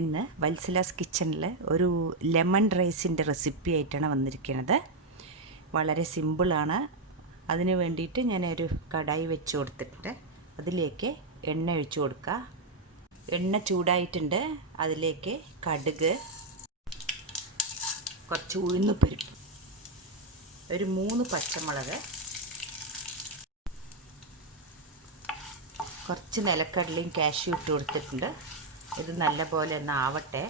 ഇന്ന് വത്സലാസ് കിച്ചണിൽ ഒരു ലെമൺ റൈസിൻ്റെ റെസിപ്പി ആയിട്ടാണ് വന്നിരിക്കുന്നത്. വളരെ സിമ്പിളാണ്. അതിന് വേണ്ടിയിട്ട് ഞാനൊരു കടായി വെച്ച് കൊടുത്തിട്ട് അതിലേക്ക് എണ്ണ ഒഴിച്ചു കൊടുക്കുക. എണ്ണ ചൂടായിട്ടുണ്ട്. അതിലേക്ക് കടുക്, കുറച്ച് ഉഴുന്നുപരിപ്പ്, ഒരു 3 പച്ചമുളക്, കുറച്ച് നിലക്കടലയും കാഷ്യൂ ഇട്ട് കൊടുത്തിട്ടുണ്ട്. ഇത് നല്ലപോലെ ഒന്ന് ആവട്ടെ.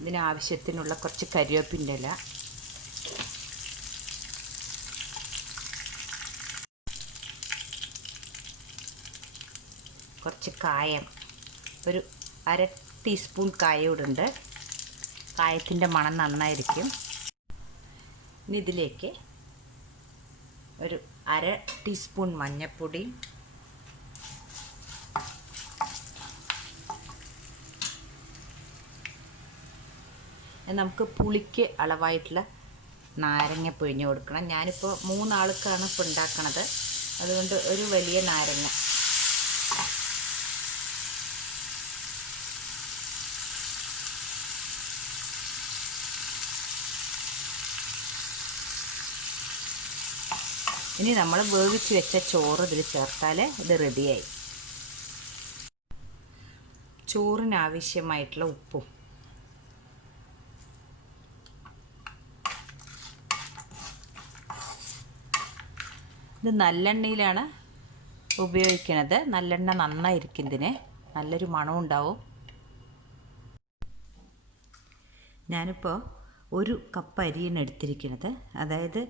ഇതിനാവശ്യത്തിനുള്ള കുറച്ച് കരിവേപ്പിൻ്റെ ഇല, കുറച്ച് കായം, ഒരു 1/2 ടീസ്പൂൺ കായം ഇടുന്നുണ്ട്. കായത്തിൻ്റെ മണം നന്നായിരിക്കും. ഇനി ഇതിലേക്ക് ഒരു 1/2 ടീസ്പൂൺ മഞ്ഞൾപ്പൊടി, നമുക്ക് പുളിക്ക് അളവായിട്ടുള്ള നാരങ്ങ പിഴിഞ്ഞ് കൊടുക്കണം. ഞാനിപ്പോൾ 3 ആൾക്കാണ് ഇപ്പോൾ ഉണ്ടാക്കണത്, അതുകൊണ്ട് ഒരു വലിയ നാരങ്ങ. ഇനി നമ്മൾ വേവിച്ച് വെച്ച ചോറ് ഇതിൽ ചേർത്താൽ ഇത് റെഡിയായി. ചോറിനാവശ്യമായിട്ടുള്ള ഉപ്പും, ഇത് നല്ലെണ്ണയിലാണ് ഉപയോഗിക്കുന്നത്. നല്ലെണ്ണ നന്നായിരിക്കും, ഇതിന് നല്ലൊരു മണം ഉണ്ടാവും. ഞാനിപ്പോൾ 1 കപ്പ് അരിയാണ് എടുത്തിരിക്കുന്നത്. അതായത്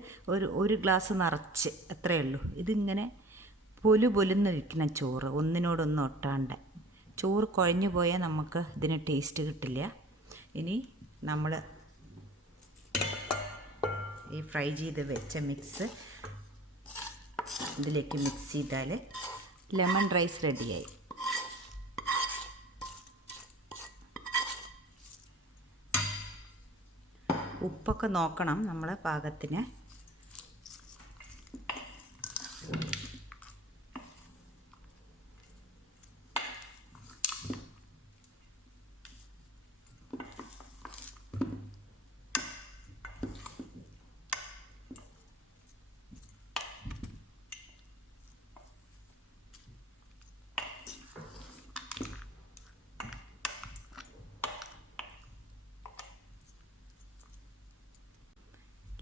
ഒരു ഗ്ലാസ് നിറച്ച്, അത്രയേ ഉള്ളൂ. ഇതിങ്ങനെ പൊലുന്നിരിക്കുന്ന ചോറ്, ഒന്നിനോടൊന്നും ഒട്ടാണ്ട്. ചോറ് കുഴഞ്ഞു പോയാൽ നമുക്ക് ഇതിന് ടേസ്റ്റ് കിട്ടില്ല. ഇനി നമ്മൾ ഈ ഫ്രൈ ചെയ്ത് വെച്ച മിക്സ് ഇതിലേക്ക് മിക്സ് ചെയ്താൽ ലെമൺ റൈസ് റെഡിയായി. ഉപ്പൊക്കെ നോക്കണം നമ്മൾ പാകത്തിന്.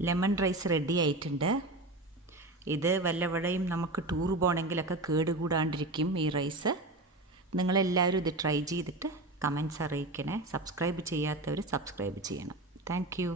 ലെമൺ റൈസ് റെഡി ആയിട്ടുണ്ട്. ഇത് വല്ലവിടെയും നമുക്ക് ടൂർ പോകണമെങ്കിലൊക്കെ കേടുകൂടാണ്ടിരിക്കും ഈ റൈസ്. നിങ്ങളെല്ലാവരും ഇത് ട്രൈ ചെയ്തിട്ട് കമൻറ്റ്സ് അറിയിക്കണേ. സബ്സ്ക്രൈബ് ചെയ്യാത്തവർ സബ്സ്ക്രൈബ് ചെയ്യണം. Thank you.